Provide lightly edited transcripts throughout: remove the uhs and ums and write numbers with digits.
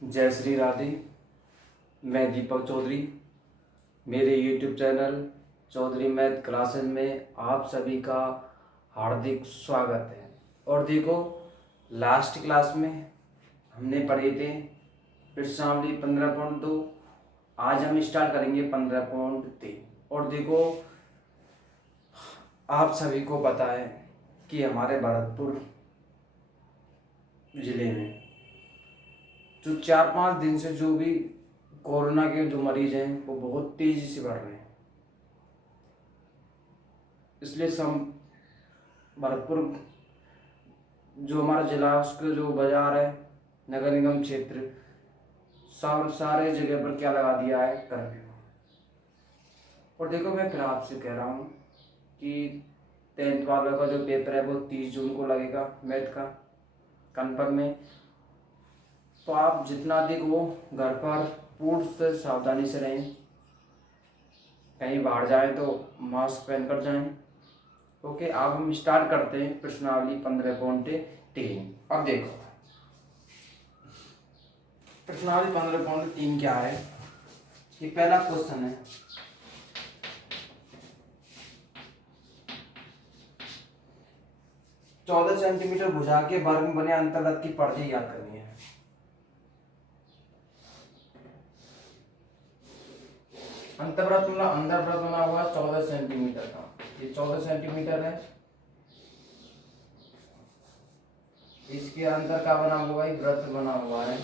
जय श्री राधे। मैं दीपक चौधरी। मेरे YouTube channel Chaudhary math classes में आप सभी का हार्दिक स्वागत है। और देखो, लास्ट क्लास में हमने पढ़े थे प्रश्नावली 15.2। आज हम स्टार्ट करेंगे 15.3। और देखो, आप सभी को पता है कि हमारे भरतपुर ज़िले में जो 4-5 दिन से जो भी कोरोना के जो मरीज हैं वो बहुत तेज़ी से बढ़ रहे हैं। इसलिए भरतपुर जो हमारा ज़िला है उसके जो बाज़ार है, नगर निगम क्षेत्र, सारे जगह पर क्या लगा दिया है, कर्फ्यू। और देखो, मैं फिर आपसे कह रहा हूँ कि 10th वालों का जो पेपर है वो 30 जून को लगेगा, मैथ का कन्फर्म में। तो आप जितना अधिक वो घर पर पूर्ण से सावधानी से रहें, कहीं बाहर जाएं तो मास्क पहन कर जाएं। ओके, अब हम स्टार्ट करते हैं प्रश्नावली 15.3। अब देखो, प्रश्नावली 15.3 क्या है। ये पहला क्वेश्चन है। चौदह सेंटीमीटर भुजा के वर्ग में बने अंतर्वृत्त की परिधि याद करनी है। अंतर्वृत्त मतलब अंदर वृत्त बना हुआ 14 सेंटीमीटर का। ये 14 सेंटीमीटर है। इसके अंदर का बना हुआ है, वृत्त बना हुआ है।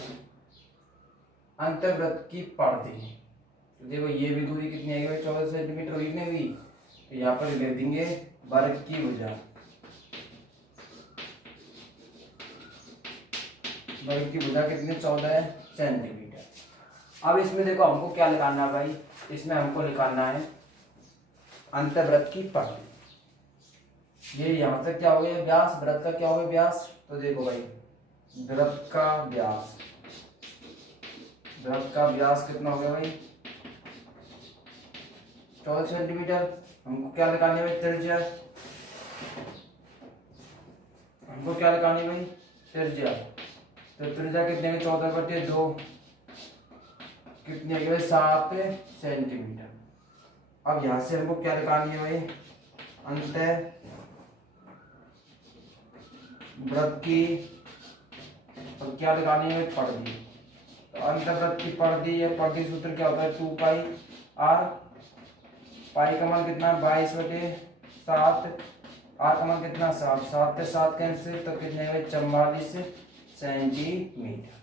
अंतर्वृत्त की परिधि, तो देखो ये भी दूरी कितनी आएगी भाई, 14 सेंटीमीटर हुई में भी। तो यहाँ पर लिख देंगे वर्ग की भुजा। वर्ग की भुजा कितनी, 14 सेंटीमीटर। अब इसमें देखो हमको क्या निकालना है भाई, इसमें हमको निकालना है अंतर्वृत्त की परिधि। ये यहाँ से क्या हो गया, व्यास। वृत्त का क्या हो गया, व्यास। तो देखो भाई, वृत्त का व्यास, वृत्त का व्यास कितना हो गया भाई, 14 सेंटीमीटर। हमको क्या निकालनी है भाई, त्रिज्या। हमको क्या निकालनी है भाई, त्रिज्या। तो त्रिज्या कितने में, 14/2 कितनी है भाई, 7 सेंटीमीटर। अब यहां से हमको क्या निकालनी है भाई, अंत वृत्त की, और क्या निकालनी है भाई, परिधि। तो अंतर्वृत्त की परिधि, या परिधि सूत्र क्या होता है, 2πr। पाई का मान कितना, 22/7। आर का मान कितना, 7। 7 से 7 कैंसिल, तो कितने भाई, 44 सेंटीमीटर।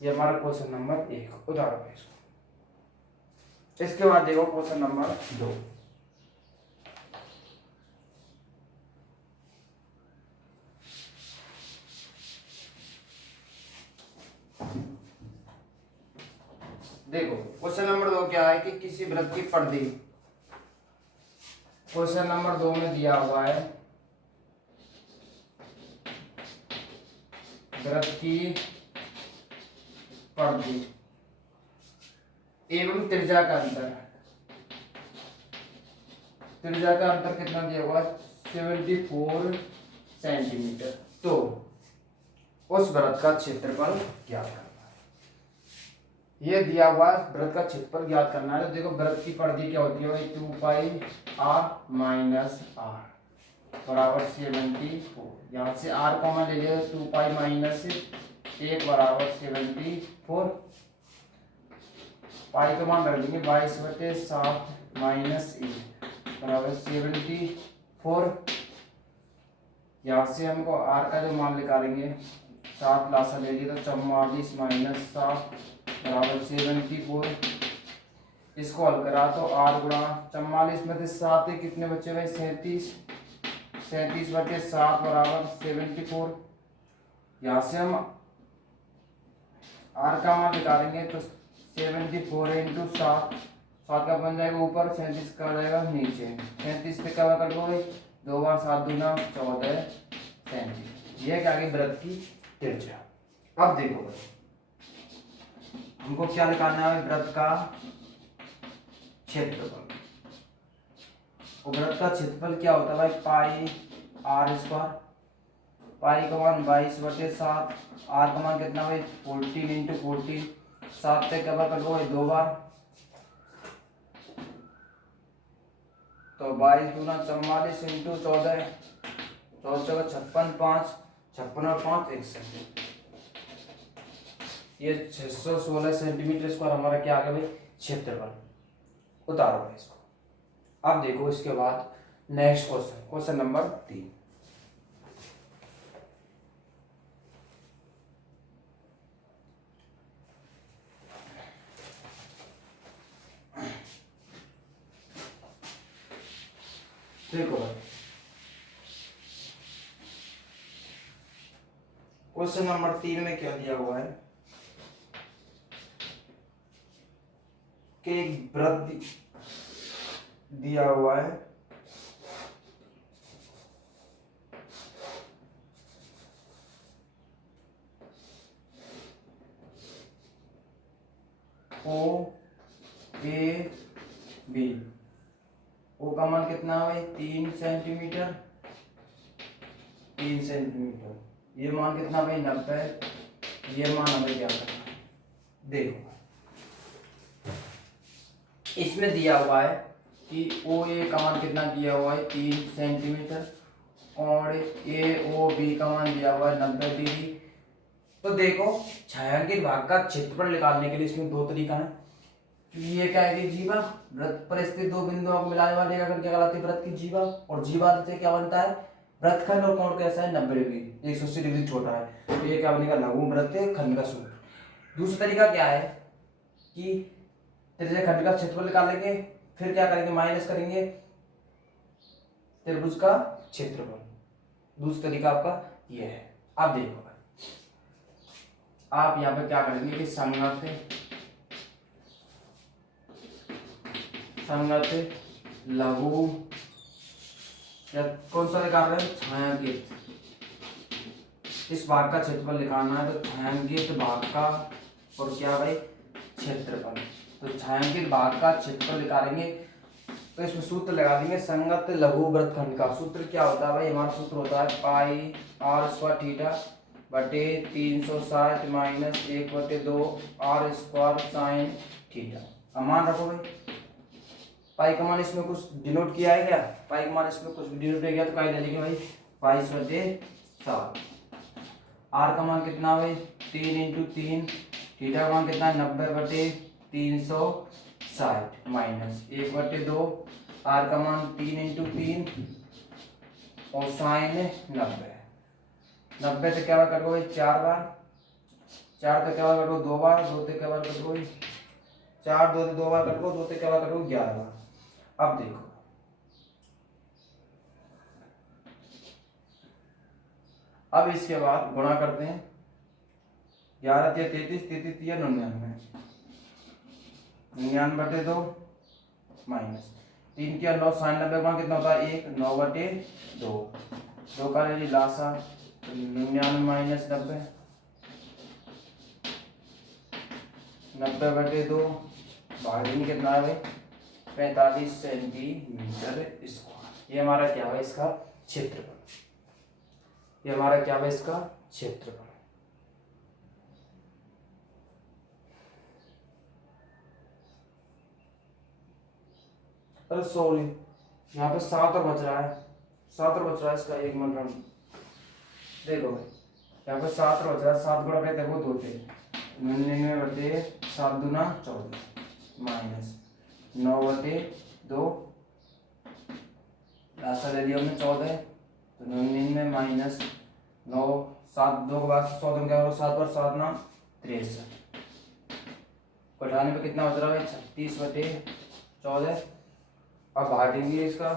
ये हमारा क्वेश्चन नंबर 1 उदाहरण है इसको। इसके बाद देखो क्वेश्चन नंबर 2। देखो क्वेश्चन नंबर 2 क्या है कि किसी वृत्त की परिधि, क्वेश्चन नंबर 2 में दिया हुआ है वृत्त की परिधि एवं त्रिज्या का अंतर। त्रिज्या का अंतर कितना दिया हुआ, 74 सेंटीमीटर। तो उस वृत्त का क्षेत्रफल ज्ञात करना है। ये दिया हुआ वृत्त का क्षेत्रफल ज्ञात करना है। तो देखो, वृत्त की परिधि क्या होती है भाई, 2πr - r बराबर 74। यहाँ से r कॉमन ले लिया, 2π - 1 बराबर 74। पाई का मान रख देंगे 22/7 - 1 बराबर 74। यहाँ से हमको r का जो मान निकालेंगे, 7 लासा ले लिया तो 44 - 7 बराबर 74। इसको हल करा तो r गुणा 44 में से 7 कितने बचे भाई, 37। 37/7 बराबर 74। यहाँ से हम r का मान निकालेंगे तो 74 × 7, 7 का बन जाएगा ऊपर, 37 का आ जाएगा नीचे। 37 पे क्या कट गए, 2 बार 7 दूना 14 सेंटीमीटर। ये क्या गई वृत्त की त्रिज्या। अब देखो भाई, हमको क्या निकालना है, वृत्त का क्षेत्रफल। वृत्त का क्षेत्रफल क्या होता है भाई, πr²। पाई का मान 22/7, आर का मान कितना भाई 14 इंटू 14, 7 पे क्या बार कटो भाई 2 बार, तो 22 दूना 44 इंटू 14, 14 56, 5 56 और 5 61, ये 616 सेंटीमीटर स्क्वायर हमारा क्या आ गया भाई क्षेत्रफल। उतारो भाई इसको। अब देखो इसके बाद नेक्स्ट क्वेश्चन, क्वेश्चन नंबर 3। देखो क्वेश्चन नंबर 3 में क्या दिया हुआ है कि एक वृत्त दिया हुआ है, ओ ए बी, ओ का मान कितना है भाई 3 सेंटीमीटर, 3 सेंटीमीटर, ये मान कितना भाई 90, ये मान हमें क्या करना है। देखो इसमें दिया हुआ है कि ओ ए का मान कितना दिया हुआ है 3 सेंटीमीटर और ए ओ बी का मान दिया हुआ है 90 डिग्री। तो देखो छायांकित भाग का क्षेत्रफल निकालने के लिए इसमें दो तरीका है। ये क्या है कि जीवा, वृत्त पर स्थित दो बिंदुओं को मिलाने वाले का क्या कहलाती है वृत्त की जीवा, और जीवा से क्या बनता है वृत्तखंड, और कोण कैसा है 90 डिग्री, 180 डिग्री छोटा है, तो ये क्या बनेगा लघु वृत्त खंड का सूत्र। दूसरा तरीका क्या है कि त्रिज्या खंड का क्षेत्रफल निकालेंगे, फिर क्या करेंगे माइनस करेंगे त्रिभुज का क्षेत्रफल। दूसरा तरीका आपका ये है। आप देखो आप यहाँ पे क्या करेंगे कि संगत लघु या कौन सा निकाल रहे हैं छायांकित, इस भाग का क्षेत्रफल निकालना है, तो छायांकित भाग का और क्या भाई क्षेत्रफल, तो छायांकित भाग का क्षेत्रफल निकालेंगे, तो इसमें सूत्र लगा देंगे संगत लघु वृत्तखंड का। सूत्र क्या होता है भाई, हमारा सूत्र होता है पाई आर स्क्वायर थीटा बटे 360 minus 1/2 R square sine theta. अब मान रखो भाई पाई का मान इसमें कुछ डिनोट किया है क्या, पाई का मान इसमें कुछ डिनोट किया तो पाई ले लेंगे भाई 22/7। आर का मान कितना भाई 3 इंटू 3, थीटा का मान कितना 90/360 माइनस 1/2, आर का मान 3 इंटू 3 और साइन 90, 90 से क्या बार कटो भाई 4 बार, 4 से क्या बार कटो 2 बार, 2 से क्या बार कटो भाई 4, 2 से 2 बार कटो, 2 से क्या बार कटो 11 बार। अब देखो अब इसके बाद गुणा करते हैं, 11 तिया 33, 33 तिया 99, 99/2 माइनस 3 किया 9, 97 गुणा कितना होता है 1, 9/2, 2 का ले लासा 99 माइनस 90, 90/2 भाग कितना है भाई 45 सेंटीमीटर स्क्वायर। ये हमारा क्या है इसका क्षेत्रफल, ये हमारा क्या है इसका क्षेत्रफल। अरे सॉरी यहाँ पे 7 और बच रहा है, 7 और बच रहा है, इसका एक मिनट देखो भाई यहाँ पे 7 और बच रहा है, 7 गुणा कहते हैं वो 2 थे 99/7 दूना 14 माइनस 9/2, लासा ले लिया हमने 14, तो 99 माइनस 9, 7 2 के बाद 100 में क्या होगा 7 पर 7 ना 63, 98 पे कितना बच रहा है 36/14। अब भागेंगे इसका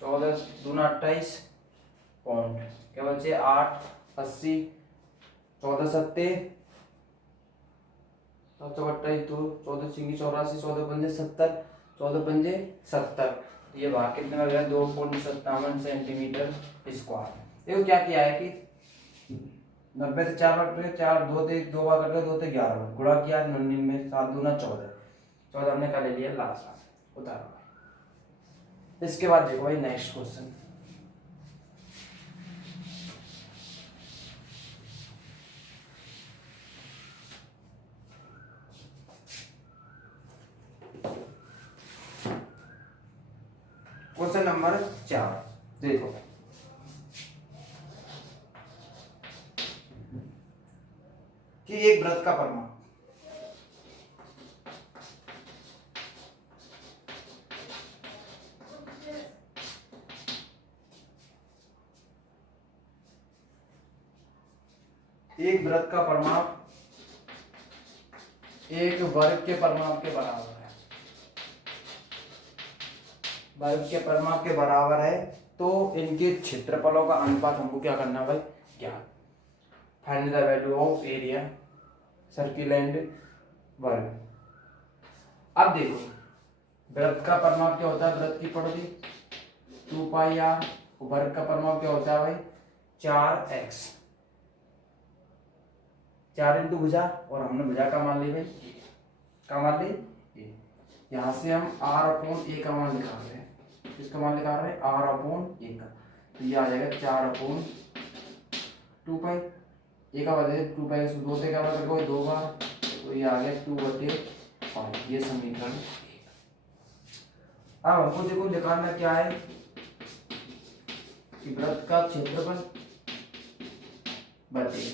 14 दूना 28 पॉइंट क्या बचे 8 80, 14 सत्ते 28 2, 14 सिंगी 84, 14 पंजे 70, 14 पंजे 70, ये भाग कितने में गया 2.57 सेंटीमीटर स्क्वायर। देखो क्या किया है कि 90 से 4 बार कट 4, 2 से 2 बार कट 2 से 11 बार गुणा किया 99 में 7 दूना 14, 14 हमने क्या ले लिया लास्ट उतारो। इसके बाद देखो भाई नेक्स्ट क्वेश्चन, क्वेश्चन नंबर 4 देखो, कि एक वृत्त का परिमाप, एक वृत्त का परिमाप एक वर्ग के परिमाप के बराबर है, वर्ग के परिमाप के बराबर है, तो इनके क्षेत्रफलों का अनुपात हमको क्या करना है भाई, ज्ञात। Find the value of area circle and वर्ग। अब देखो वृत्त का परिमाप क्या होता है, वृत्त की परिधि 2πr, वर्ग का परिमाप क्या होता है भाई 4x, 4 इंटू भुजा, और हमने भुजा का मान ली भाई, का मान ली, यहाँ से हम r/a का मान निकाल रहे हैं, किसका मान निकाल रहे हैं r/a का, तो ये आ जाएगा 4/2π, a का बदले 2π का 2 से क्या बदल गया 2 बार, तो ये आ गया 2/5, ये समीकरण 1। अब हमको देखो निकालना क्या है कि वृत्त का क्षेत्रफल बटे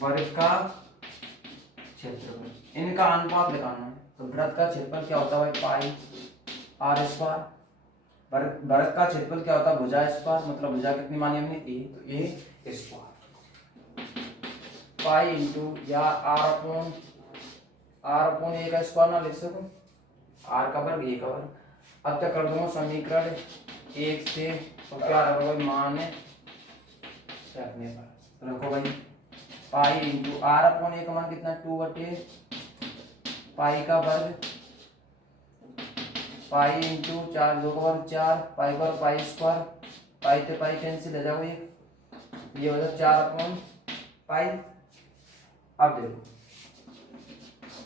वर्ग का क्षेत्रफल, इनका अनुपात निकालना है। तो वृत्त का क्षेत्रफल क्या होता है पाई r स्क्वायर, वर्ग का क्षेत्रफल क्या होता है भुजा स्क्वायर, मतलब भुजा कितनी मानी हमने a, तो a स्क्वायर पाई इंटू या r/a का स्क्वायर ना लिख सको, r का वर्ग a का वर्ग। अब क्या कर दूंगा समीकरण 1 से, तो क्या रखो मान रखने पर रखो भाई पाई इंटू r/a का मान कितना 2/पाई का वर्ग, पाई इंटू 4 2 का वर्ग 4 पाई का वर्ग पाई स्क्वायर, पाई से पाई कैंसिल हो जाओगे, ये हो जाए 4/पाई। अब देखो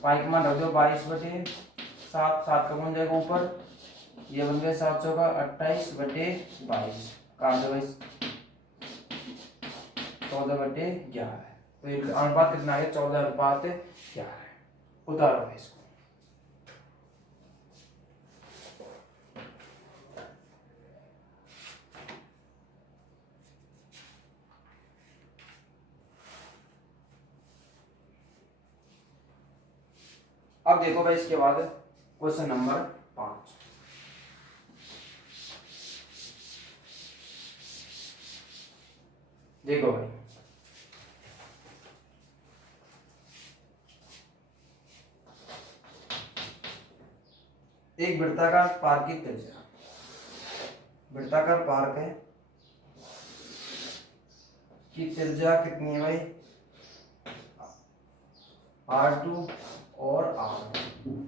पाई का मान रख दो 22/7, 7 का बन जाएगा ऊपर, ये बन गया 7 का 28/22, काट दो 14/11, तो इनका अनुपात कितना है 14/11, उतारो इसको। अब देखो भाई इसके बाद क्वेश्चन नंबर 5, देखो भाई एक वृत्ताकार पार्क की त्रिज्या, वृत्ताकार पार्क है की त्रिज्या कितनी है भाई r2 और r1,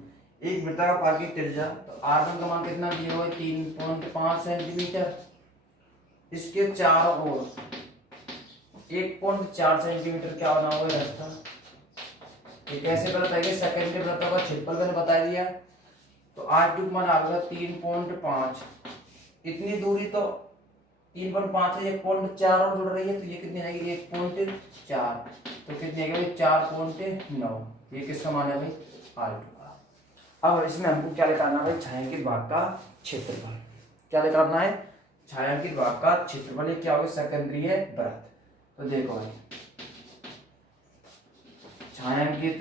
एक वृत्ताकार पार्क की त्रिज्या, तो r1 का मान कितना दिया हुआ है 3.5 सेंटीमीटर, इसके चारों ओर 1.4 सेंटीमीटर क्या बना हुआ है रास्ता, ये कैसे पता बताइए, सेकेंडरी वृत्तों का क्षेत्रफल मैंने बता दिया, तो r2 मान आ गया 3.5, इतनी दूरी तो 3.5 है, 1.4 और जुड़ रही है, तो ये कितनी आएगी 1.4, तो कितनी आएगी 4.9, ये किसका मान है भाई r2 का। अब इसमें हमको क्या निकालना है भाई छायांकित भाग का क्षेत्रफल, क्या निकालना है छायांकित भाग का क्षेत्रफल, ये क्या होगा सेकेंडरी है वृत्त। तो देखो भाई छायांकित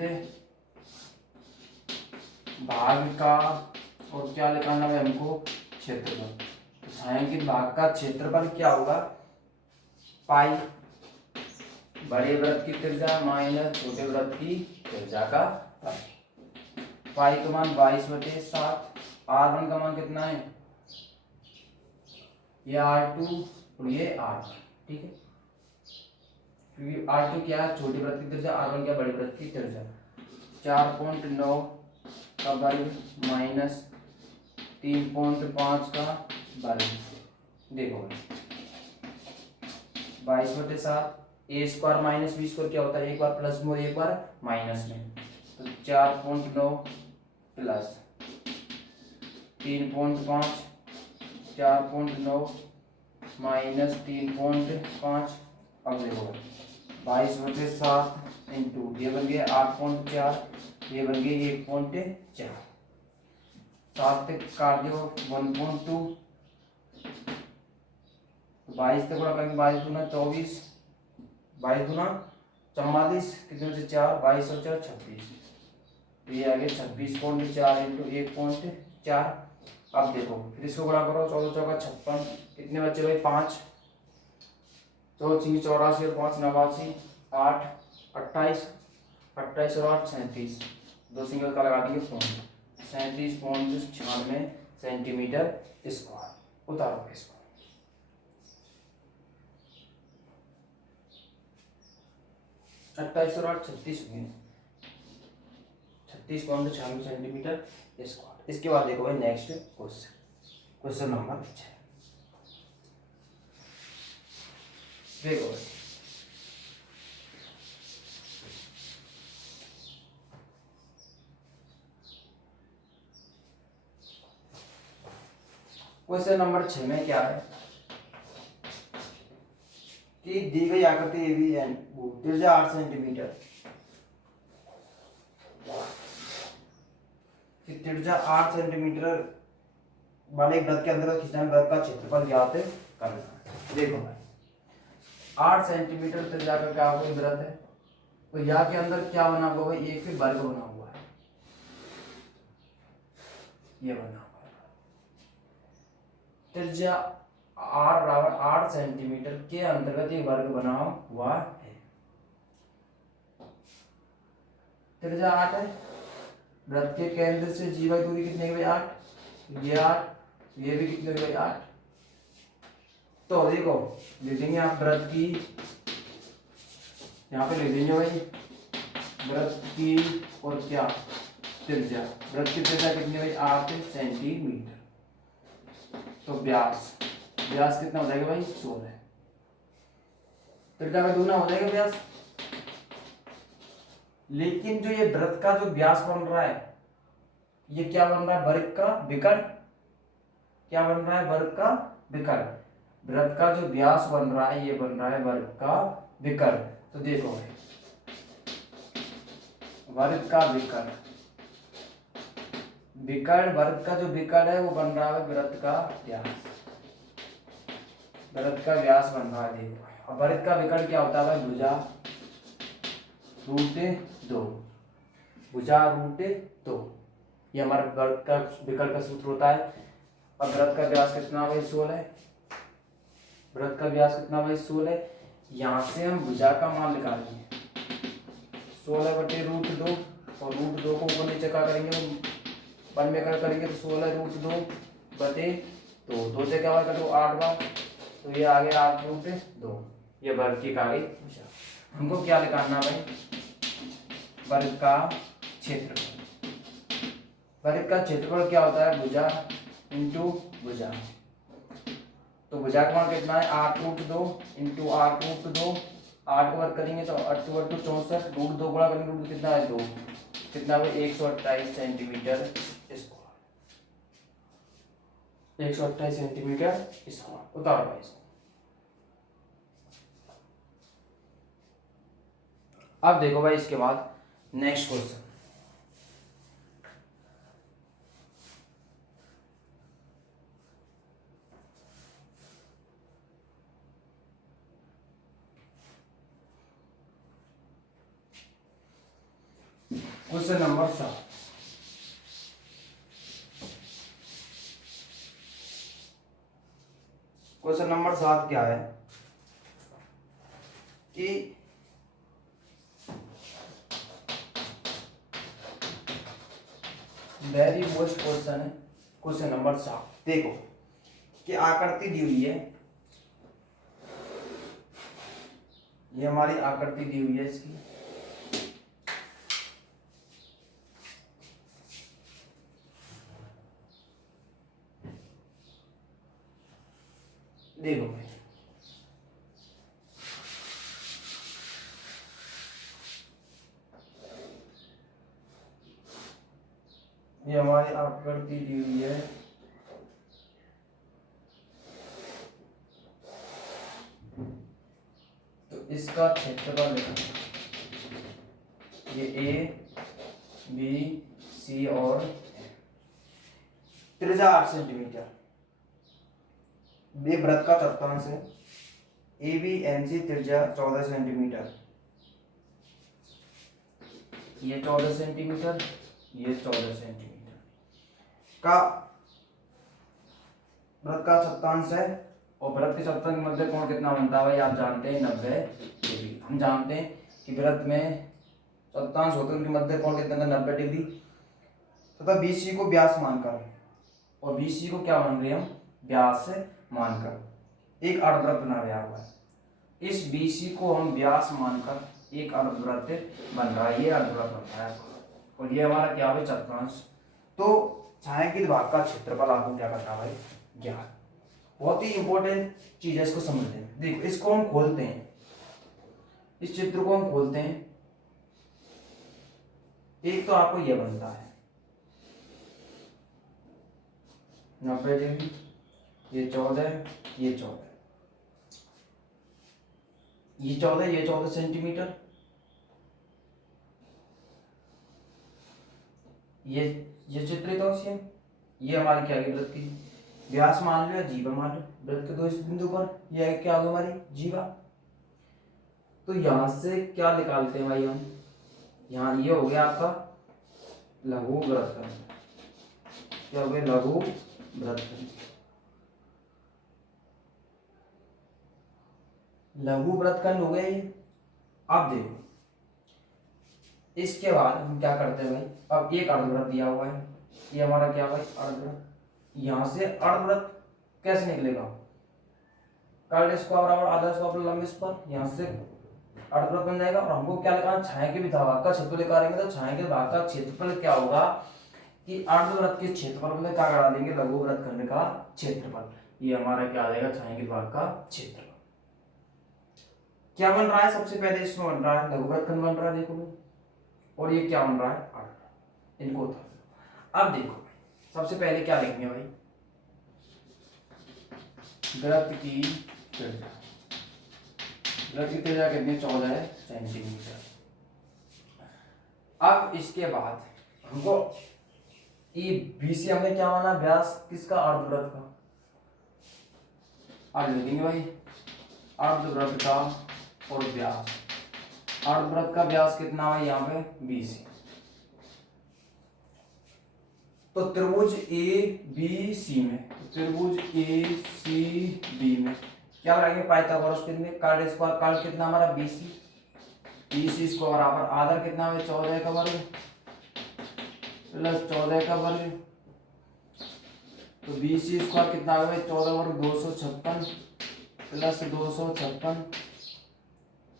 भाग का और क्या निकालना है हमको क्षेत्रफल, तो छायांकित भाग का क्षेत्रफल क्या होगा पाई बड़े वृत्त की त्रिज्या माइनस छोटे वृत्त की त्रिज्या का पाई का मान 22/7, r1 का मान कितना है ये r2 और ये r1, ठीक है, क्योंकि r2 क्या है छोटी वृत्त की त्रिज्या, r1 क्या बड़ी वृत्त की त्रिज्या, 4.9 का वर्ग माइनस 3.5 का वर्ग, देखो 22/7, a square minus b square क्या होता है एक बार प्लस में एक बार माइनस में, तो 4.9 प्लस 3.5 4.9 माइनस 3.5, अब देखो 22/7 इंटू ये बन गया 8.4, ये बन गया 1.4, 7 तक काट दियो 1.2, 22 तक गुणा करेंगे, 22 दूना 24, 22 दूना 44, कितने बचे 4, 22 और 4 26, तो ये आ गया 26.4 इंटू 1.4। अब देखो फिर इसको गुणा करो, 14 चौका 56, कितने बचे भाई 5, 84 और 5 89, 8 28, 28 और 8 37, 2 सिंगल का लगा दिए फोन, 37.96 सेंटीमीटर स्क्वायर। उतारो इसको, 28 और 8 36 हुए, 36.96 सेंटीमीटर स्क्वायर। इसके बाद देखो भाई नेक्स्ट क्वेश्चन, क्वेश्चन नंबर 6 देखो भाई, क्वेश्चन नंबर 6 में क्या है कि दी गई आकृति एबीएन त्रिज्या 8 सेंटीमीटर, त्रिज्या 8 सेंटीमीटर वाले एक वृत्त के अंतर्गत खींचना है, वृत्त का क्षेत्रफल ज्ञात करना है। देखो भाई 8 सेंटीमीटर त्रिज्या का क्या कोई वृत्त है, तो यहाँ के अंदर क्या बना हुआ है, एक वर्ग बना हुआ है, ये बना हुआ है त्रिज्या r बराबर 8 सेंटीमीटर के अंतर्गत एक वर्ग बना हुआ है। त्रिज्या 8 है, वृत्त के केंद्र से जीवा दूरी कितनी है भाई 8, ये 8, ये भी कितनी है भाई 8। तो देखो ले लेंगे आप वृत्त की, यहाँ पे ले लेंगे भाई वृत्त की और क्या त्रिज्या, वृत्त की त्रिज्या कितनी है भाई 8 सेंटीमीटर, तो व्यास कितना हो जाएगा भाई 16, त्रिज्या का दूना हो जाएगा व्यास। लेकिन जो ये वृत्त का जो व्यास बन रहा है, ये क्या बन रहा है, वर्ग का विकर्ण, क्या बन रहा है, वर्ग का विकर्ण। वृत्त का जो व्यास बन रहा है ये बन रहा है वर्ग का विकर्ण। तो देखो भाई वर्ग का विकर्ण, वर्ग का जो विकर्ण है वो बन रहा है वृत्त का व्यास, वृत्त का व्यास बन रहा है। देखो अब वृत्त का विकर्ण क्या होता है भाई, भुजा रूट 2, भुजा रूट 2, ये हमारे वृत्त का विकर्ण का सूत्र होता है। अब वृत्त का व्यास कितना भाई 16, वृत्त का व्यास कितना भाई 16, यहाँ से हम भुजा का मान निकालेंगे 16/√2, और √2 को ऊपर नीचे क्या करेंगे, वन में करेंगे तो 16√2/2, 2 से क्या बार करो 8 बार, तो ये आ गया 8√2, ये वर्ग की इकाई भुजा। हमको क्या निकालना भाई, वर्ग का क्षेत्रफल। वर्ग का क्षेत्रफल क्या होता है, भुजा इंटू भुजा, तो भुजा का मान कितना है 8√2 इंटू 8√2, 8 को वर्ग करेंगे तो 8 × 2 64, √2 गुणा करेंगे √2 कितना है 2, कितना है 128 सेंटीमीटर स्क्वायर, 128 सेंटीमीटर स्क्वायर। उतारो भाई इसको। अब देखो भाई इसके बाद next question, question number 7। Question number 7 क्या है कि वेरी मोस्ट क्वेश्चन है, क्वेश्चन नंबर 7। देखो कि आकृति दी हुई है, ये हमारी आकृति दी हुई है इसकी, देखो भाई ये हमारी आकृति दी हुई है, तो इसका क्षेत्रफल लिखना, ये A B C और त्रिज्या 8 सेंटीमीटर। ये वृत्त का चतुर्थांश है। ABNC त्रिज्या 14 सेंटीमीटर। ये 14 सेंटीमीटर, ये 14 सेंटीमीटर का वृत्त का चतुर्थांश है। और वृत्त के चतुर्थांश के मध्य कोण कितना बनता है भाई, आप जानते हैं 90 डिग्री। हम जानते हैं कि वृत्त में चतुर्थांश होते हैं उनके मध्य कोण कितना था, 90 डिग्री। तथा BC को व्यास मानकर, और BC को क्या मान रहे हैं हम, व्यास मानकर एक अर्धवृत्त बना गया हुआ है। इस BC को हम व्यास मानकर एक अर्धवृत्त बन रहा है, ये अर्धवृत्त बनता है। और ये हमारा क्या है, चतुर्थांश। तो छायांकित भाग का क्षेत्रफल आपको क्या करना है भाई, ज्ञात। बहुत ही इंपॉर्टेंट चीज है, इसको समझते हैं। देखो इसको हम खोलते हैं, इस चित्र को हम खोलते हैं। एक तो आपको यह बनता है 90 डिग्री, ये 14, ये 14, ये 14, ये 14 सेंटीमीटर, ये चित्रित है। ये हमारी क्या है, वृत्त की व्यास मान लो या जीवा मान लो। वृत्त के दो इस बिंदु पर यह क्या होगा, हमारी जीवा। तो यहां से क्या निकालते हैं भाई हम, यहाँ ये हो गया आपका लघु वृत्तखंड। क्या हो गया, लघु वृत्तखंड। लघु वृत्तखंड हो गया ये। अब देखो इसके बाद हम क्या करते हैं भाई, अब एक अर्धवृत्त दिया हुआ है, ये हमारा क्या भाई, अर्धवृत्त। यहां से अर्धवृत्त कैसे निकलेगा, कर्ल स्क्वायर बराबर आधा स्क्वायर प्लस लंब स्क्वायर, यहां से अर्धवृत्त बन जाएगा। और हमको क्या लिखना है, छायांकित भाग का क्षेत्रफल निकालेंगे। तो छायांकित भाग का क्षेत्रफल क्या होगा कि अर्धवृत्त के क्षेत्रफल में क्या करा देंगे, लघु वृत्तखंड का क्षेत्रफल। ये हमारा क्या आ जाएगा, छायांकित भाग का क्षेत्रफल। क्या बन रहा है, सबसे पहले इसमें बन रहा है लघु वृत्तखंड बन रहा है, देखो भाई। और ये क्या बन रहा है, अर्धवृत्त। इनको उतार दो। अब देखो सबसे पहले क्या लिखेंगे भाई, वृत्त की त्रिज्या। वृत्त की त्रिज्या कितनी, 14 सेंटीमीटर। अब इसके बाद हमको ये BC हमने क्या माना, व्यास किसका, अर्धवृत्त का। आज लिखेंगे भाई अर्धवृत्त का और व्यास। अर्धवृत्त का व्यास कितना है यहाँ पे, BC। तो त्रिभुज ABC में, त्रिभुज ACB में क्या लगाएंगे, पाइथागोरस में कार्ड स्क्वायर। कार्ड कितना हमारा, BC स्क्वायर बराबर आधा कितना है, 14 का वर्ग प्लस 14 का वर्ग। तो BC स्क्वायर कितना है, 14 वर्ग 256 प्लस 256।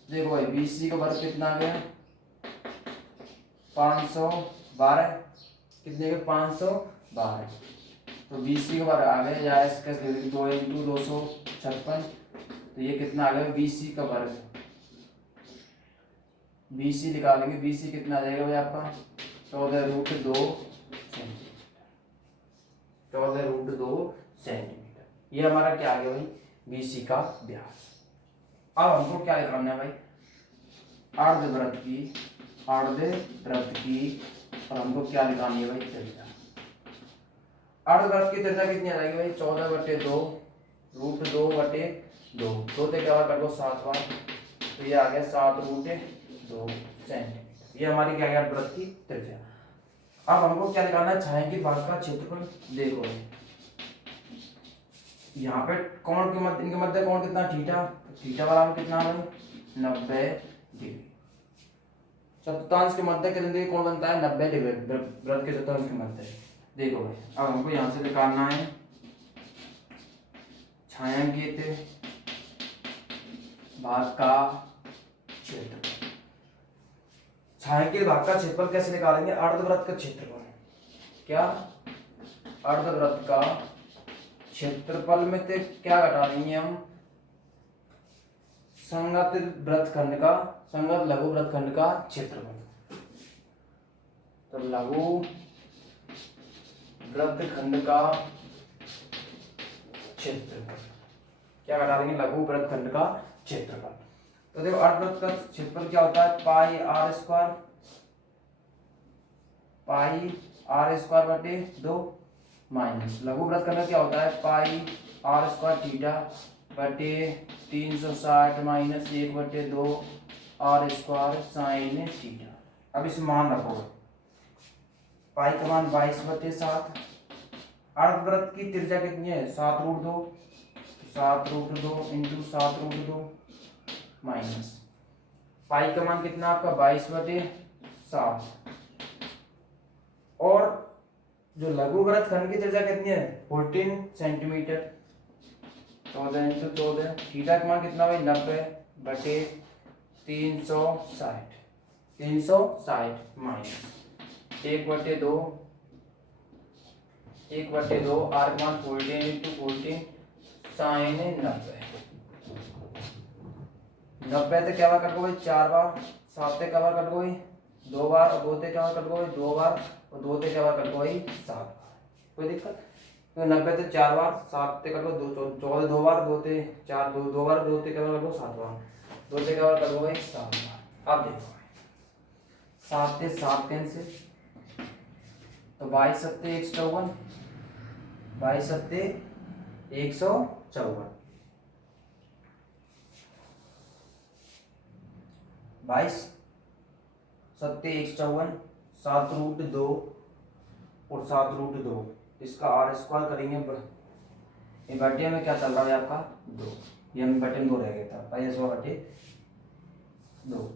देखो भाई BC का वर्ग कितना आ गया, 512, कितने के, 512। तो BC का वर्ग आ गया, या इसका 2 × 256। तो ये कितना आ गया, BC का वर्ग। BC निकालेंगे, BC कितना आ जाएगा भाई आपका, 14√2 सेंटीमीटर। 14√2 सेंटीमीटर। ये हमारा क्या आ गया भाई, BC का व्यास। अब हमको क्या निकालना है भाई, अर्धवृत्त की, और हमको क्या निकालनी है भाई, त्रिज्या। अर्धवृत्त की त्रिज्या कितनी आ जाएगी भाई, 14/2 √2/2। 2 से क्या कर दो 7 बार, तो ये आ गया 7√2 सेंटीमीटर। ये हमारी क्या गया, वृत्त की त्रिज्या। अब हमको क्या निकालना है, छायांकित भाग का क्षेत्रफल। देखो यहाँ पे कोण के मध्य, इनके मध्य कोण कितना, थीटा। थीटा बराबर कितना है, 90 डिग्री। चतुर्थांश के मध्य कितने कोण बनता है, 90 डिग्री। वृत्त के चतुर्थांश के मध्य। देखो भाई अब हमको यहाँ से निकालना है छायांकित भाग का क्षेत्रफल। छायांकित भाग का क्षेत्रफल कैसे निकालेंगे, अर्धवृत्त का क्षेत्रफल। क्या, अर्धवृत्त का क्षेत्रफल में से क्या घटा देंगे हम, संगत वृत्तखंड का, संगत लघु वृत्तखंड का क्षेत्रफल। तो लघु वृत्तखंड का क्षेत्रफल क्या घटा देंगे, लघु वृत्तखंड का क्षेत्रफल। तो देखो अर्धवृत्त का क्षेत्रफल क्या होता है, पाई आर स्क्वायर बटे 2। माइनस लघु व्रत खंड क्या होता है, पाई आर स्क्वायर थीटा बटे 360 minus 1/2 R square sine theta. अब इस मान रखो, पाई का मान 22/7। अर्धवृत्त की त्रिज्या कितनी है, 7√2, 7√2 इंटू 7√2 माइनस पाई का मान कितना आपका 22/7। और जो लघु व्रत खंड की त्रिज्या कितनी है, 14 सेंटीमीटर। 14 इंटू 14, थीटा का मान कितना भाई 90/360, 360 माइनस 1/2, 1/2 आर का मान 14 इंटू 14 साइन 90 तो क्या बार कट गई 4 बार, 7 से क्या बार कट गई 2 बार, और 2 से क्या बार कट गई 2 बार, और 2 से क्या बार कट गई 7 बार। कोई दिक्कत, तो 90 से 4 बार, 7 से कट गई 14 2 बार, 2 से 4 2 बार, 2 से क्या बार कट गई 7 बार, 2 से क्या बार कट गई 7 बार। अब देखो 7 से 7 कैंसिल, तो 22 सत्ते 154, 22 सत्ते 154, 22 सत्ते 154, 7√2 और 7√2, इसका आर स्क्वायर करेंगे। ये बटे में क्या चल रहा है आपका 2, ये हम बटे में 2 रह गया था, 22/2।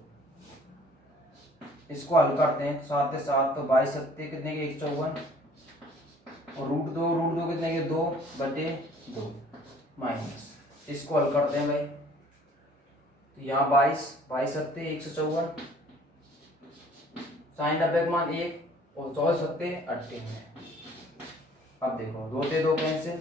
इसको हल करते हैं, 7 से 7 तो 22 सत्ते कितने के 154, और √2 कितने के 2/2 माइनस, इसको हल करते हैं भाई, तो यहाँ 22 सत्ते 154, साइन 90 का मान 1 और 14 सत्ते 98। अब देखो 2 से 2 कैंसिल,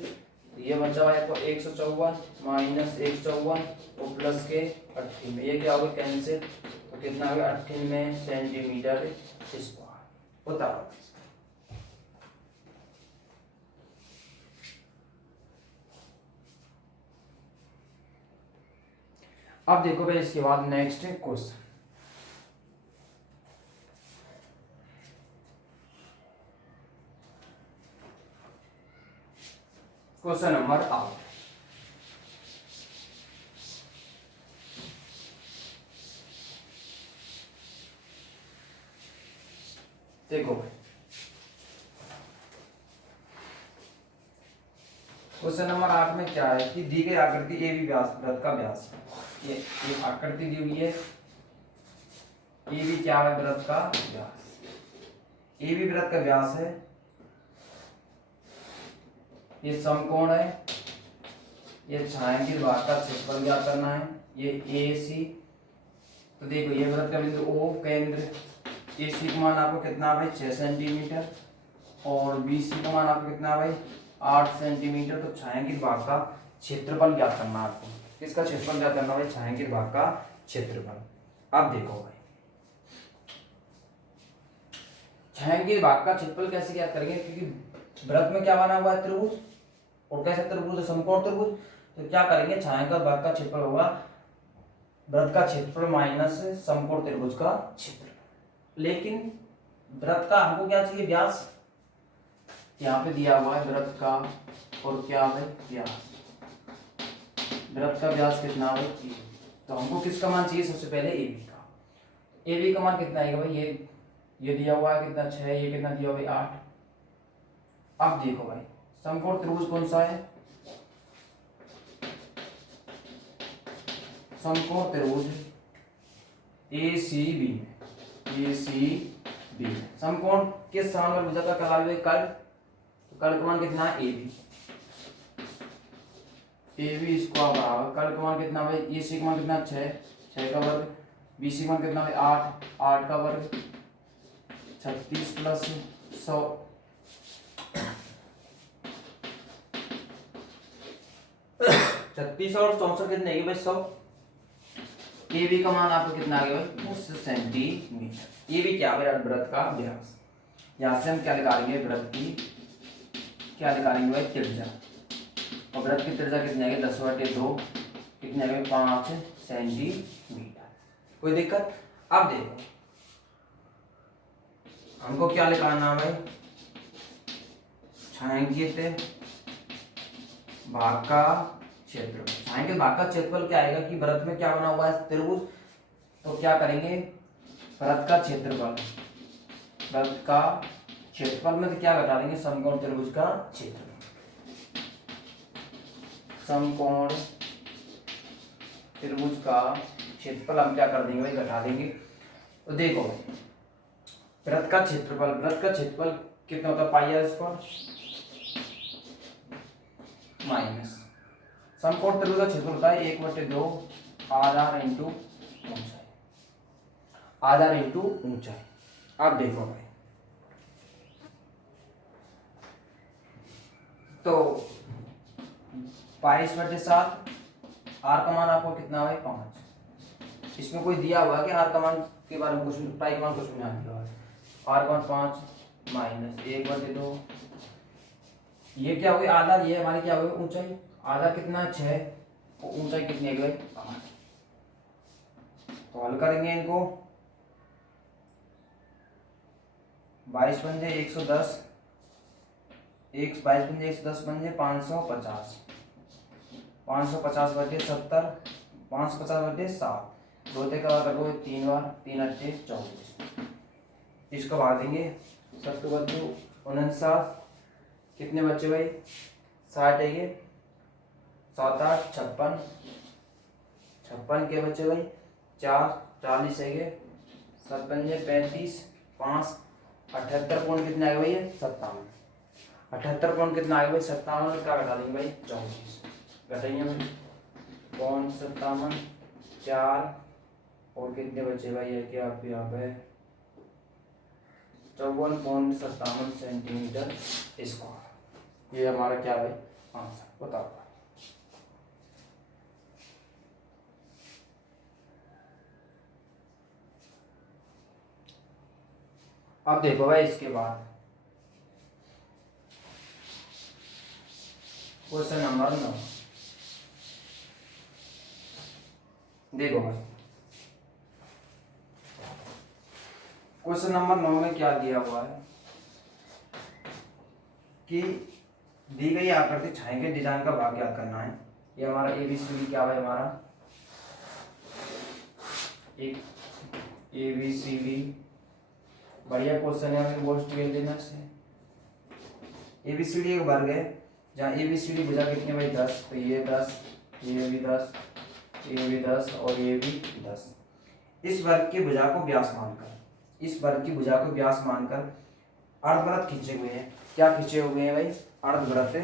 तो ये बचा है आपको 154 माइनस 154 और प्लस के 98, ये क्या होगा कैंसिल, तो कितना होगा 98 सेंटीमीटर स्क्वायर। बताओ अब देखो भाई, इसके बाद नेक्स्ट क्वेश्चन, क्वेश्चन नंबर 8। देखो भाई क्वेश्चन नंबर 8 में क्या है कि दी गई आकृति ए बी व्यास वृत्त का व्यास, ये एक आकृति दी हुई है, ए बी क्या है वृत्त का व्यास, ए बी वृत्त का व्यास है, ये समकोण है, ये छायांकित भाग का क्षेत्रफल ज्ञात करना है, ये ए सी। तो देखो ये वृत्त का बिंदु ओ केंद्र, ए सी का मान आपको कितना भाई 6 सेंटीमीटर, और बी सी का मान आपको कितना भाई 8 सेंटीमीटर। तो छायांकित भाग का क्षेत्रफल ज्ञात करना है आपको, किसका क्षेत्रफल ज्ञात करना भाई, छायांकित भाग का क्षेत्रफल। अब देखो भाई छायांकित भाग का क्षेत्रफल कैसे ज्ञात करेंगे, क्योंकि वृत्त में क्या बना हुआ है त्रिभुज, और कैसे त्रिभुज है समकोण त्रिभुज, तो क्या करेंगे छायांकित भाग का क्षेत्रफल होगा वृत्त का क्षेत्रफल माइनस समकोण त्रिभुज का क्षेत्रफल। लेकिन वृत्त का हमको क्या चाहिए व्यास, यहाँ पे दिया हुआ है वृत्त का, और क्या है व्यास, वृत्त का व्यास कितना है 3, तो हमको किसका मान चाहिए सबसे पहले ए बी का। ए बी का मान कितना आएगा भाई, ये दिया हुआ है कितना 6, ये कितना दिया हुआ है 8। अब देखो भाई समकोण त्रिभुज कौन सा है, समकोण त्रिभुज ए सी बी, ए सी बी समकोण के समान भुजा का कहलावे कर्ग, तो कर्ग का मान कितना है A B, A B square बराबर कर्ग का मान कितना भाई, ए सी का मान कितना 6, 6 का वर्ग, बी सी का मान कितना भाई 8, 8 का वर्ग, 36 प्लस 100, 36 और 64 कितने आएंगे भाई 100। ए बी का मान आपको कितना आ गया भाई 10 सेंटीमीटर। ये भी क्या है वृत्त का व्यास। यहाँ से हम क्या निकालेंगे वृत्त की, क्या निकालेंगे भाई त्रिज्या, और वृत्त की त्रिज्या कितनी आ गई 10/2, कितने आ गए 5 सेंटीमीटर। कोई दिक्कत। अब देखो हमको क्या निकालना है भाई छायांकित भाग का क्षेत्रफल। छायांकित भाग का क्षेत्रफल क्या आएगा कि वृत्त में क्या बना हुआ है त्रिभुज, तो क्या करेंगे वृत्त का क्षेत्रफल, वृत्त का क्षेत्रफल में तो क्या घटा देंगे समकोण त्रिभुज का क्षेत्रफल, समकोण त्रिभुज का क्षेत्रफल हम क्या कर देंगे भाई घटा देंगे। तो देखो वृत्त का क्षेत्रफल, वृत्त का क्षेत्रफल कितना होता है पाई आर स्क्वायर माइनस समकोण त्रिभुज का क्षेत्रफल होता है 1/2 आधार इंटू ऊंचाई, आधार इंटू ऊंचाई। अब देखो भाई तो 22/7 आर का मान आपको कितना है 5। इसमें कोई दिया हुआ है कि आर का मान के बारे में कुछ पाई का मान कुछ नहीं दिया हुआ है। आर का मान 5 माइनस 1/2, ये क्या हुई आधार, ये हमारी क्या हुई ऊंचाई, आधार कितना 6 और ऊंचाई कितनी है भाई 5। तो हल करेंगे इनको 22 पंजे 110, 22 पंजे 110 पंजे 550, 550/70, 550/7, दो का करो 3 बार 3 8 24, इसको भाग देंगे 7 बच्चों 49, कितने बच्चे भाई 60 है ये 7 8 56, 56 के बच्चे भाई 4 40 है ये 7 पंजे 35, 5 78 पॉइंट कितने आएगा भाई 57, 78 पॉइंट कितना आएगा भाई 57, क्या घटा देंगे भाई 34 घटाइए भाई 57, 4 और कितने बचे भाई है कि आप यहाँ पे 54.57 सेंटीमीटर स्क्वायर। ये हमारा क्या है आंसर बताओ भाई। अब देखो भाई इसके बाद क्वेश्चन नंबर 9, देखो भाई क्वेश्चन नंबर 9 में क्या दिया हुआ है कि दी गई आकृति छाया के डिजाइन का भाग ज्ञात करना है। ये हमारा एबीसीडी क्या है, हमारा एक एबीसीडी बढ़िया क्वेश्चन है, हमें बहुत डिटेल देना से। एबीसीडी एक वर्ग है जहाँ एबीसीडी भुजा कितने भाई 10, तो ये 10, ये भी 10, ये भी 10 और ये भी 10। इस वर्ग की भुजा को व्यास मानकर, इस वर्ग की भुजा को व्यास मानकर अर्धवृत्त खींचे हुए हैं। क्या खींचे हुए हैं भाई, अर्धवृत्त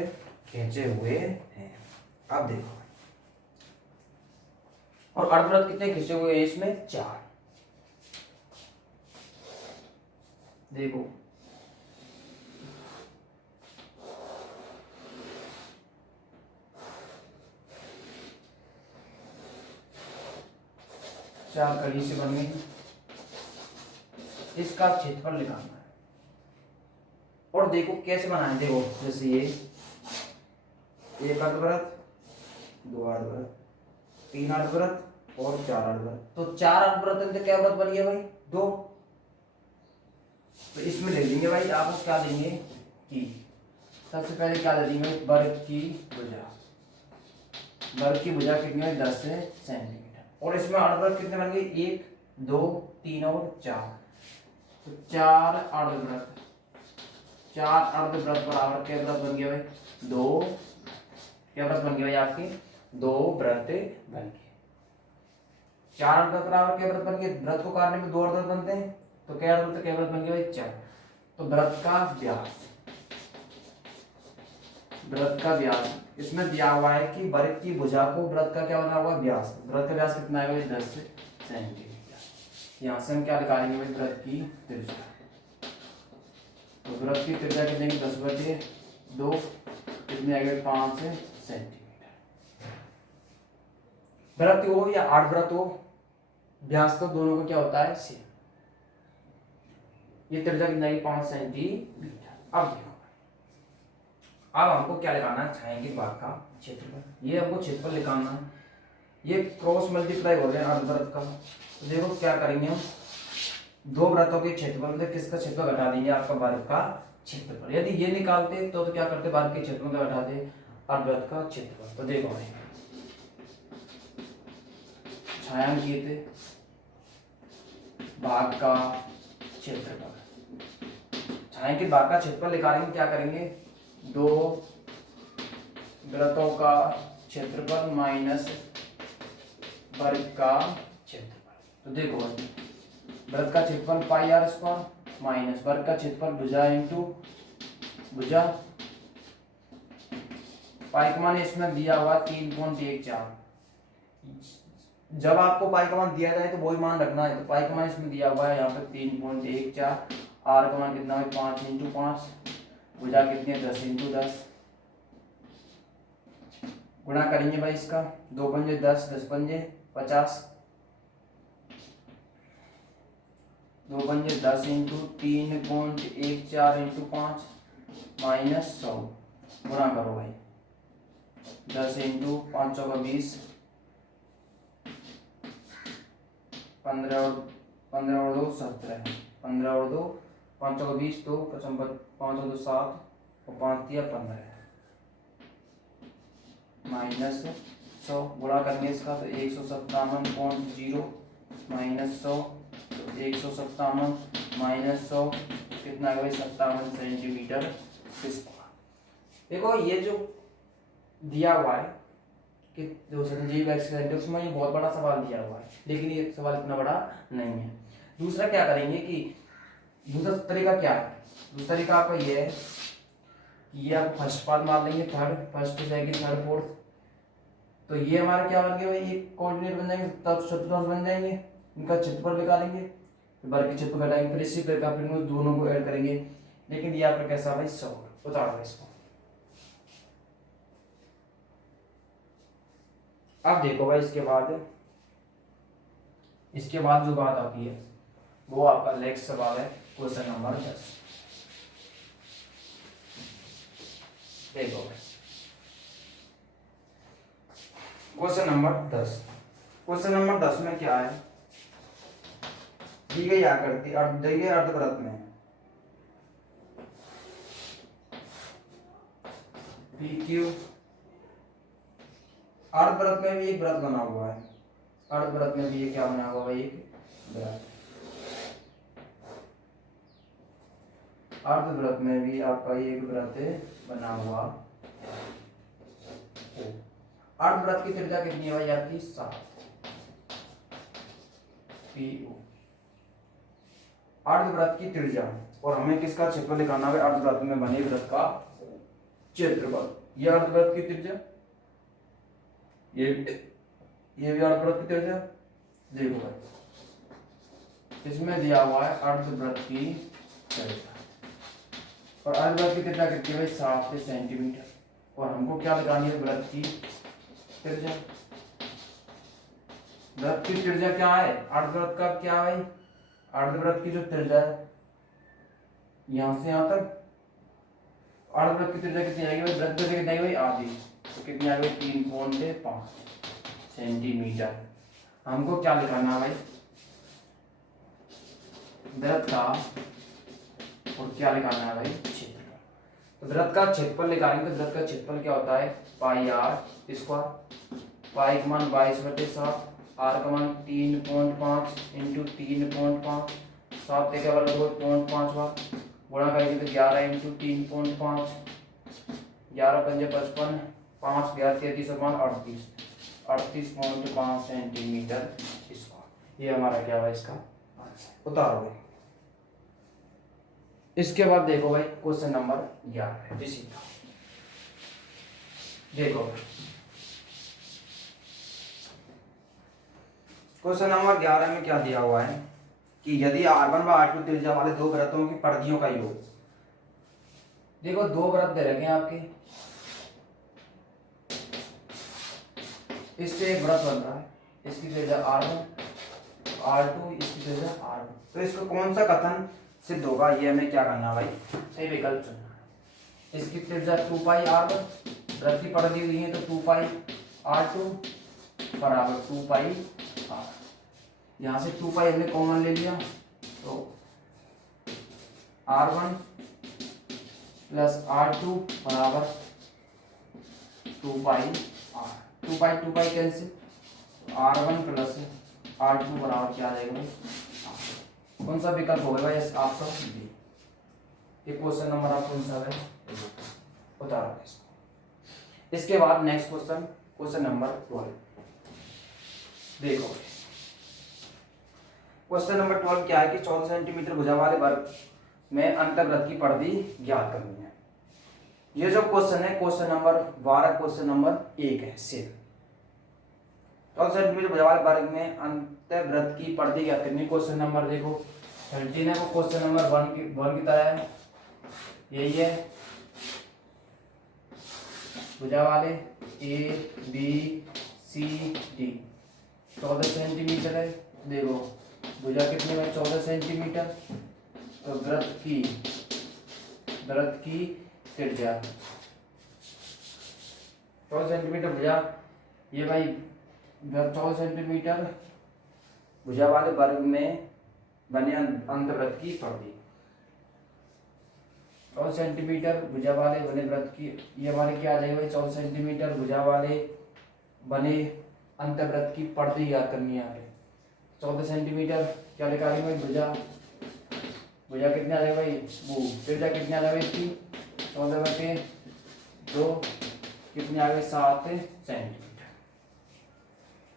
खींचे हुए हैं। अब देखो और अर्धवृत्त कितने खींचे हुए हैं इसमें 4। देखो चार कड़ी से बन गई, इसका क्षेत्रफल निकालना है। और देखो कैसे बनाए, देखो जैसे ये एक अर्धवृत्त, 2 अर्धवृत्त, 3 अर्धवृत्त और 4 अर्धवृत्त। तो 4 अर्धवृत्त में क्या वृत्त बन गया भाई 2। तो इसमें ले लेंगे भाई आप क्या देंगे कि सबसे पहले क्या दे देंगे वर्ग की भुजा, वर्ग की भुजा कितनी है 10 सेंटीमीटर। और इसमें अर्धवृत्त कितने बन गए 1 2 3 और 4। तो 4 अर्धवृत्त, 4 अर्धवृत्त बराबर क्या वृत्त बन गया भाई 2, क्या वृत्त बन गया भाई आपके 2 वृत्त बन गए। 4 अर्धवृत्त बराबर क्या वृत्त बन गए, वृत्त को काटने में 2 अर्धवृत्त बनते हैं, तो क्या अर्धवृत्त क्या वृत्त बन गया भाई 4। तो वृत्त का व्यास, वृत्त का व्यास इसमें दिया हुआ है कि वर्ग की भुजा को वृत्त का क्या बना हुआ व्यास, वृत्त का व्यास कितना आएगा 10 सेंटीमीटर। यहाँ से हम क्या निकालेंगे भाई वृत्त की त्रिज्या, तो वृत्त की त्रिज्या कितने 10/2 कितने आएगा 5 सेंटीमीटर। वृत्त हो या अर्धवृत्त हो व्यास तो दोनों का क्या होता है सेम। ये त्रिज्या कितना है 5 सेंटीमीटर। अब देखो अब हमको क्या निकालना है छायांकित भाग का क्षेत्रफल, ये हमको क्षेत्रफल निकालना है। ये क्रॉस मल्टीप्लाई हो रहे हैं अर्धवृत्त का। तो देखो क्या करेंगे हम, 2 वृत्तों के क्षेत्रफल में किसका क्षेत्रफल घटा देंगे आपका वर्ग का क्षेत्रफल। यदि ये निकालते तो क्या करते, वर्ग के क्षेत्रफल का बैठाते अर्धवृत्त का क्षेत्रफल। तो देखो भाई छायांकित भाग का क्षेत्रफल, छायांकित भाग का क्षेत्रफल निकालेंगे, क्या करेंगे, दो वृत्तों का क्षेत्रफल माइनस वर्ग का क्षेत्रफल। तो देखो भाई वृत्त का क्षेत्रफल पाई आर स्क्वायर माइनस वर्ग का क्षेत्रफल भुजा इंटू भुजा, पाई का मान इसमें दिया हुआ 3.14। जब आपको पाई का मान दिया जाए तो वही मान रखना है। तो पाई का मान इसमें दिया हुआ है यहाँ पे 3.14, आर का मान कितना है 5 इंटू 5, भुजा कितनी है 10 इंटू 10। गुणा करेंगे भाई इसका, 2 पंजे 10, 10 पंजे 50, 2 पंजे 10 इंटू 3.14 इंटू 5 माइनस 100। गुणा करो भाई, 10 इंटू 5 का 20, 15 और 2 17, 15 और 2 5 का 20, 2 5 और 2 7 और 5 दिया 15 माइनस 100। गुणा करने इसका तो 157.0 माइनस 100, 157 माइनस 100 कितना है भाई 57 सेंटीमीटर स्क्वायर। देखो ये जो दिया हुआ है कि जो संजीव एक्सीडेंट है उसमें ये बहुत बड़ा सवाल दिया हुआ है, लेकिन ये सवाल इतना बड़ा नहीं है। दूसरा क्या करेंगे कि दूसरा तरीका क्या है, दूसरा तरीका आपका ये है कि ये आप फर्स्ट पार्ट मान लेंगे, third first second third fourth, तो ये हमारा क्या बन गया भाई, ये कोऑर्डिनेट बन जाएंगे, चतुर्थांश बन जाएंगे, इनका क्षेत्रफल निकालेंगे, वर्ग के क्षेत्रफल घटाएंगे, फिर इसी प्रकार फिर दोनों को ऐड करेंगे। लेकिन ये आपका कैसा भाई 100, उतारो इसको। अब देखो भाई इसके बाद जो बात आती है वो आपका नेक्स्ट सवाल है क्वेश्चन नंबर 10। देखो भाई क्वेश्चन नंबर 10, क्वेश्चन नंबर 10 में क्या है, दी गई आकृति दी गई अर्धवृत्त में PQ, अर्धवृत्त में भी एक वृत्त बना हुआ है, अर्धवृत्त में भी ये क्या बना हुआ है, एक वृत्त, अर्धवृत्त में भी आपका एक वृत्त बना हुआ है। अर्धवृत्त की त्रिज्या कितनी है भाई आपकी 7 PO, अर्धवृत्त की त्रिज्या, और हमें किसका क्षेत्रफल निकालना है, अर्धवृत्त में बने वृत्त का क्षेत्रफल। ये अर्धवृत्त की त्रिज्या, ये भी अर्धवृत्त की त्रिज्या। देखो भाई इसमें दिया हुआ है अर्धवृत्त की त्रिज्या, और अर्धवृत्त की त्रिज्या कितनी है भाई 7 सेंटीमीटर, और हमको क्या निकालनी है वृत्त की त्रिज्या। वृत्त की त्रिज्या क्या है, अर्धवृत्त का क्या है भाई, अर्धवृत्त की जो त्रिज्या है यहां से यहां तक, अर्धवृत्त की त्रिज्या कितनी आएगी भाई, वृत्त की त्रिज्या कितनी आएगी भाई आधी, तो कितनी आएगी 3.5 सेंटीमीटर। हमको क्या निकालना है भाई, वृत्त का, और क्या निकालना है भाई क्षेत्रफल। तो वृत्त का क्षेत्रफल निकालेंगे तो वृत्त का क्षेत्रफल क्या होता है पाई आर स्क्वायर, पाई का मान 22/7, आर का मान 3.5 इंटू 3.5, 7 के केवल 2.5 बार, गुणा करेंगे तो 11 इंटू 3.5, 11 पंजे 55, 5 11 33 और 38, 38.5 सेंटीमीटर स्क्वायर। ये हमारा क्या हुआ इसका आंसर, उतारो भाई। इसके बाद देखो भाई क्वेश्चन नंबर 11 है जी सीधा। देखो क्वेश्चन नंबर 11 में क्या दिया हुआ है कि यदि R1 व R2 त्रिज्या वाले दो वृत्तों की परिधियों का योग, देखो दो वृत्त दे रखे हैं आपके, इससे एक वृत्त बन रहा है, इसकी त्रिज्या R1 R2, इसकी त्रिज्या R1, तो इसको कौन सा कथन सिद्ध होगा, ये हमें क्या करना है भाई, सही विकल्प चुनना है। इसकी त्रिज्या 2π R1, वृत्त की परिधि दी है तो 2π R2 बराबर 2π R। यहाँ से 2π हमने कॉमन ले लिया तो R1 प्लस R2 बराबर 2 पाई R। 2 pi cancel, R1 plus R2 बराबर क्या आ जाएगा भाई R। कौन सा विकल्प होगा भाई आपका बी। ये क्वेश्चन नंबर आप कौन सा है उतारो इसको। इसके बाद नेक्स्ट क्वेश्चन, क्वेश्चन नंबर 12 देखो। क्वेश्चन नंबर 12 क्या है कि 14 सेंटीमीटर भुजा वाले वर्ग में अंतर्वृत्त की परिधि ज्ञात करनी है। ये जो क्वेश्चन है क्वेश्चन नंबर 12 क्वेश्चन नंबर 1 है सेम। 14 सेंटीमीटर भुजा वाले वर्ग में अंतर्वृत्त की परिधि ज्ञात करनी है। क्वेश्चन नंबर देखो 13 है, वो क्वेश्चन नंबर 1 की तरह है, यही है। भुजा वाले A B C D 14 centimetre है। देखो भुजा कितने में 14 सेंटीमीटर, तो वृत्त की त्रिज्या 14 सेंटीमीटर भुजा, ये भाई 14 सेंटीमीटर भुजा वाले वर्ग में बने अंतवृत्त की परिधि। 14 सेंटीमीटर भुजा वाले बने वृत्त की, ये हमारे क्या आ जाएगा भाई 14 सेंटीमीटर भुजा वाले बने अंतवृत्त की परिधि याद करनी है। 14 सेंटीमीटर क्या लिखा है भाई भुजा कितने आ जाएगा भाई, वो त्रिज्या कितने आ जाएगा इसकी 14/2 कितने आ गए 7 सेंटीमीटर।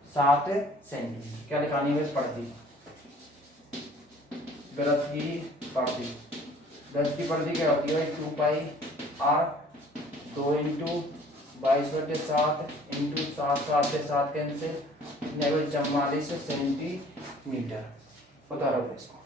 7 सेंटीमीटर क्या लिखानी है परिधि, वृत्त की परिधि। वृत्त की परिधि क्या होती है भाई 2 पाई R, 2 × 22/7 इंटू 7 से 7 कैंसिल, 44 सेंटीमीटर। बता रहा हूँ इसको।